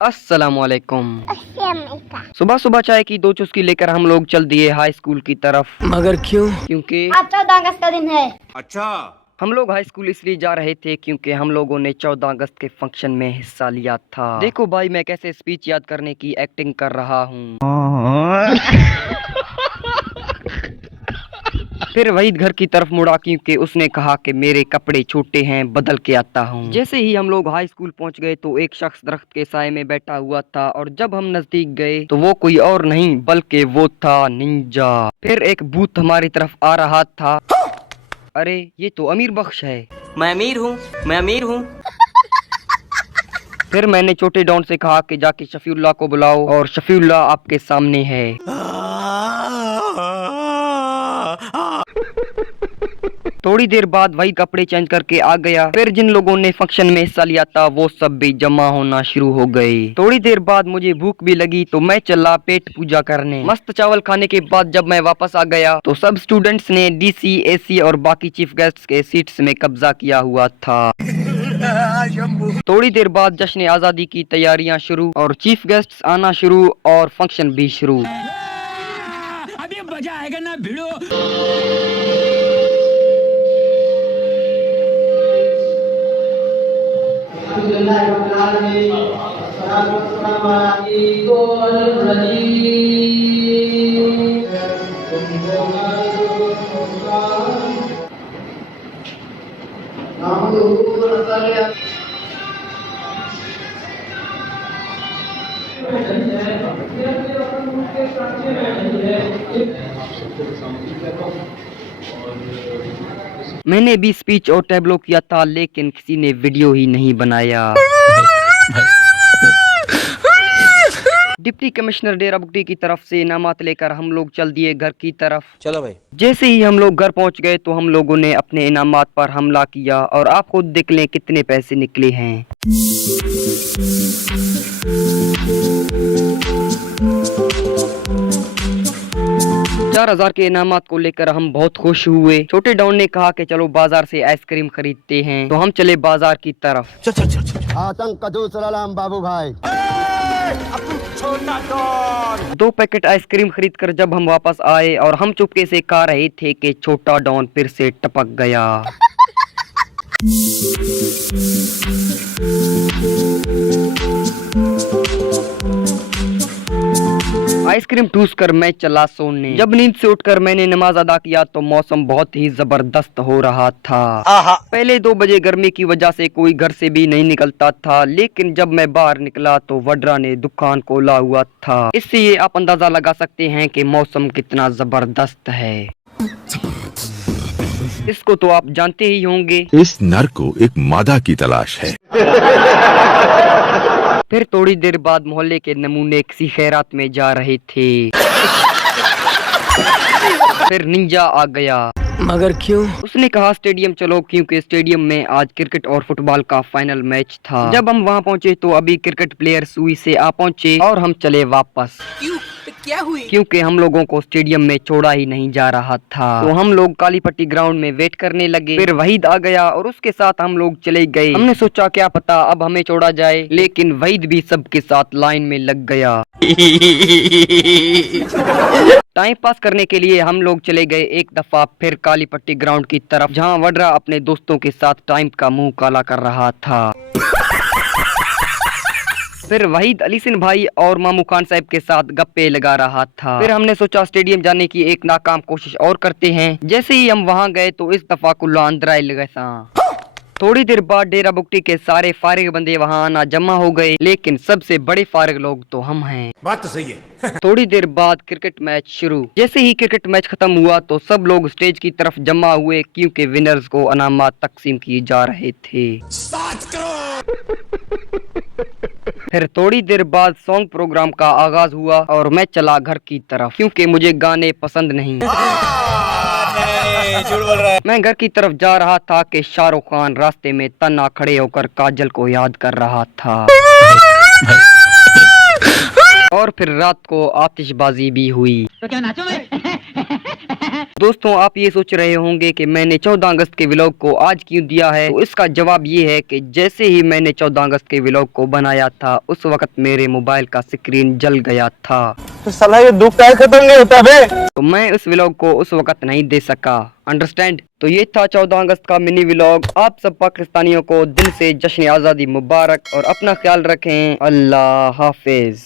अस्सलामुअलैकुम। सुबह सुबह चाय की दो चुस्की लेकर हम लोग चल दिए हाई स्कूल की तरफ। मगर क्यों? क्योंकि आज 14 अगस्त का दिन है। अच्छा, हम लोग हाई स्कूल इसलिए जा रहे थे क्योंकि हम लोगों ने 14 अगस्त के फंक्शन में हिस्सा लिया था। देखो भाई, मैं कैसे स्पीच याद करने की एक्टिंग कर रहा हूँ। फिर वहीद घर की तरफ मुड़ा क्योंकि उसने कहा कि मेरे कपड़े छोटे हैं, बदल के आता हूँ। जैसे ही हम लोग हाई स्कूल पहुंच गए तो एक शख्स दरख्त के साए में बैठा हुआ था और जब हम नजदीक गए तो वो कोई और नहीं बल्कि वो था निंजा। फिर एक भूत हमारी तरफ आ रहा था। अरे ये तो अमीर बख्श है। मैं अमीर हूँ। फिर मैंने छोटे डॉन से कहा कि जाके शफीउल्लाह को बुलाओ और शफीउल्लाह आपके सामने है। थोड़ी देर बाद वही कपड़े चेंज करके आ गया। फिर जिन लोगों ने फंक्शन में हिस्सा लिया था वो सब भी जमा होना शुरू हो गए। थोड़ी देर बाद मुझे भूख भी लगी तो मैं चला पेट पूजा करने। मस्त चावल खाने के बाद जब मैं वापस आ गया तो सब स्टूडेंट्स ने डीसी, एसी और बाकी चीफ गेस्ट्स के सीट्स में कब्जा किया हुआ था। थोड़ी देर बाद जश्न आजादी की तैयारियां शुरू और चीफ गेस्ट्स आना शुरू और फंक्शन भी शुरू। अभी मजा आएगा ना भिड़ो। मैंने भी स्पीच और टैबलो किया था लेकिन किसी ने वीडियो ही नहीं बनाया। डिप्टी कमिश्नर डेरा बुगटी की तरफ से इनामात लेकर हम लोग चल दिए घर की तरफ। चलो भाई। जैसे जैसे ही हम लोग घर पहुंच गए तो हम लोगों ने अपने इनामात पर हमला किया और आप खुद देख लें कितने पैसे निकले हैं। 4,000 के इनामात को लेकर हम बहुत खुश हुए। छोटे डॉन ने कहा कि चलो बाजार से आइसक्रीम खरीदते हैं तो हम चले बाजार की तरफ। आतंक का दूसरा नाम बाबू भाई। 2 पैकेट आइसक्रीम खरीद कर जब हम वापस आए और हम चुपके से कह रहे थे कि छोटा डॉन फिर से टपक गया। आइसक्रीम ठूस कर मैं चला सोने। जब नींद से उठकर मैंने नमाज अदा किया तो मौसम बहुत ही जबरदस्त हो रहा था। पहले 2 बजे गर्मी की वजह से कोई घर से भी नहीं निकलता था, लेकिन जब मैं बाहर निकला तो वड्रा ने दुकान खोला हुआ था। इससे ये आप अंदाजा लगा सकते हैं कि मौसम कितना जबरदस्त है। इसको तो आप जानते ही होंगे। इस नर को एक मादा की तलाश है। फिर थोड़ी देर बाद मोहल्ले के नमूने किसी खैरात में जा रहे थे। फिर निंजा आ गया। मगर क्यों? उसने कहा स्टेडियम चलो क्योंकि स्टेडियम में आज क्रिकेट और फुटबॉल का फाइनल मैच था। जब हम वहां पहुंचे तो अभी क्रिकेट प्लेयर सुई से आ पहुंचे और हम चले वापस। क्यों? क्या हुई? क्योंकि हम लोगों को स्टेडियम में छोड़ा ही नहीं जा रहा था तो हम लोग कालीपट्टी ग्राउंड में वेट करने लगे। फिर वहीद आ गया और उसके साथ हम लोग चले गए। हमने सोचा क्या पता अब हमें छोड़ा जाए, लेकिन वहीद भी सबके साथ लाइन में लग गया। टाइम पास करने के लिए हम लोग चले गए एक दफा फिर कालीपट्टी ग्राउंड की तरफ, जहां वड्रा अपने दोस्तों के साथ टाइम का मुंह काला कर रहा था। फिर वहीद अलीसिन भाई और मामू खान साहब के साथ गप्पे लगा रहा था। फिर हमने सोचा स्टेडियम जाने की एक नाकाम कोशिश और करते हैं। जैसे ही हम वहां गए तो इस दफा कुल्ला अंदर लगे। थोड़ी देर बाद डेरा बुगटी के सारे फारिग बंदे वहां आना जमा हो गए, लेकिन सबसे बड़े फारिग लोग तो हम हैं। बात तो सही है। थोड़ी देर बाद क्रिकेट मैच शुरू। जैसे ही क्रिकेट मैच खत्म हुआ तो सब लोग स्टेज की तरफ जमा हुए क्योंकि विनर्स को इनामात तकसीम किए जा रहे थे। फिर थोड़ी देर बाद सॉन्ग प्रोग्राम का आगाज हुआ और मैं चला घर की तरफ क्योंकि मुझे गाने पसंद नहीं। मैं घर की तरफ जा रहा था कि शाहरुख खान रास्ते में तना खड़े होकर काजल को याद कर रहा था। और फिर रात को आतिशबाजी भी हुई। तो क्या नाचो मैं? दोस्तों आप ये सोच रहे होंगे कि मैंने 14 अगस्त के व्लॉग को आज क्यों दिया है, तो इसका जवाब ये है कि जैसे ही मैंने 14 अगस्त के व्लॉग को बनाया था उस वक्त मेरे मोबाइल का स्क्रीन जल गया था। तो साला ये दुख का खत्म नहीं होता बे। तो मैं उस व्लॉग को उस वक्त नहीं दे सका। अंडरस्टैंड। तो ये था 14 अगस्त का मिनी व्लॉग। आप सब पाकिस्तानियों को दिल से जश्न आज़ादी मुबारक और अपना ख्याल रखें। अल्लाह हाफिज।